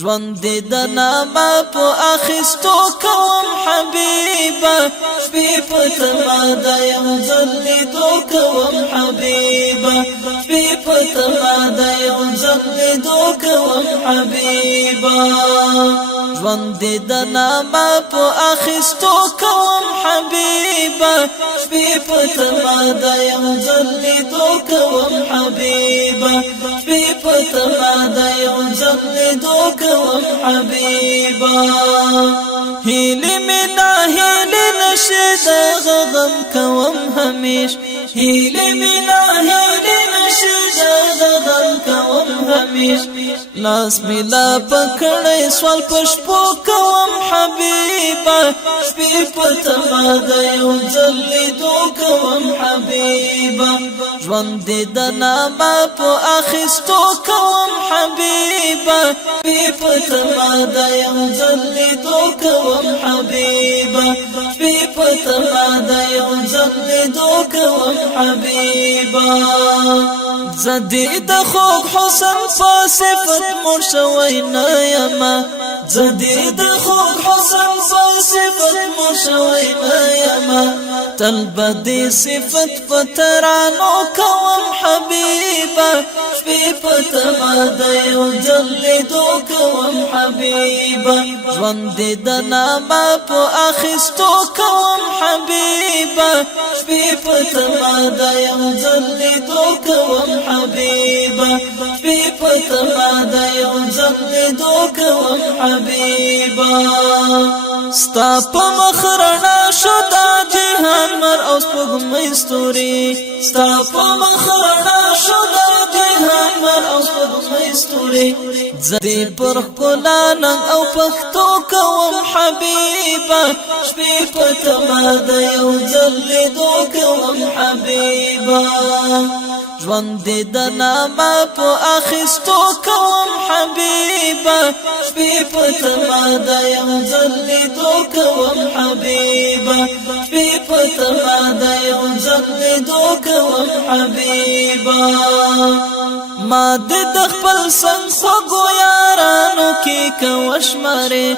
ژوند د نامه په اخیستو کوم حبیبه شپې په تما د یو ځل لیدو کوم حبیبه شپې په تما د یو ځل لیدو کوم حبیبه ژوند د نامه په اخیستو کوم حبیبه شپې په تما د یو ځل لیدو کوم حبیبه شپې په تما د یو ځل لیدو کوم حبیبا هیلی منا هیلی نشد غم کوم همیش هیلی منا هیلی نشد غم کوم همیش لاس ملا پکړې سوال پشپو کوم حبیبا شپې په تما د یو ځل لیدو کوم حبیبا ژوند د نامه په اخیستو کوم حبیبا شپې په تما د یو ځل لیدو کوم حبیبا شپې په تما د یو ځل لیدو کوم حبیبا زدی د خوږ حسن په صفت مور شوی نه یما زدی د خوږ حسن په صفت مور شوی نه یما تل بدی صفت په ترانو کوم حبیبا شپې په تما د یو ځل لیدو کوم حبیبا ژوند د نامه په اخیستو کوم حبیبا شپې په تما د یو ځل لیدو کوم حبیبا شپې په تما د یو ځل لیدو کوم حبیبا ستا په مخ رڼا شو دا جهان مر او سپوږمۍ ستوري ستا په مخ رڼا شو دا جهان مر او سپوږمۍ ستوري زدی پر ښکلا ننګ او پښتو کوم حبیبا شپې په تما د یو ځل لیدو کوم حبیبا ژوند د نامه په اخیستو کوم حبیبا شپې په تما د یو ځل لیدو کوم حبیبا شپې په تما د یو ځل لیدو کوم حبیبا ما د خپل څنګ خوږو یارانو کې کوش ماره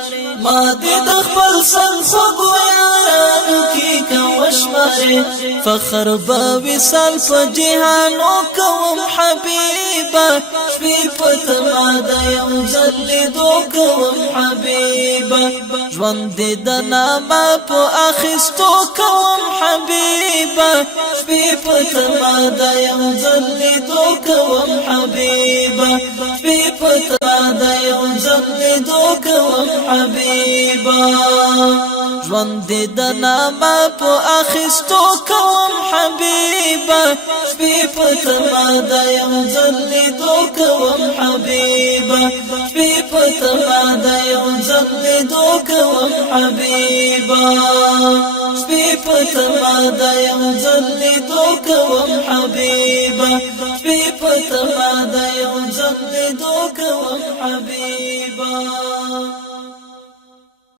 ما د خپل څنګ خوږو یارانو کې کوش ماره فخر به وصال په جهانو کوم حبیبا شپې په تما د یو ځل لیدو کوم حبیبا ژوند د نامه په اخیستو کوم حبیبا شپې په تما د یو ځل لیدو کوم حبیبا شپې په تما د یو ځل لیدو کوم حبیبا ژوند د نامه په اخیستو کوم حبیبا شپې په تما د یو ځل لیدو کوم حبیبا شپې په تما د یو ځل لیدو کوم حبیبا شپې په تما د یو ځل لیدو کوم حبیبا شپې په تما د یو ځل لیدو کوم حبیبا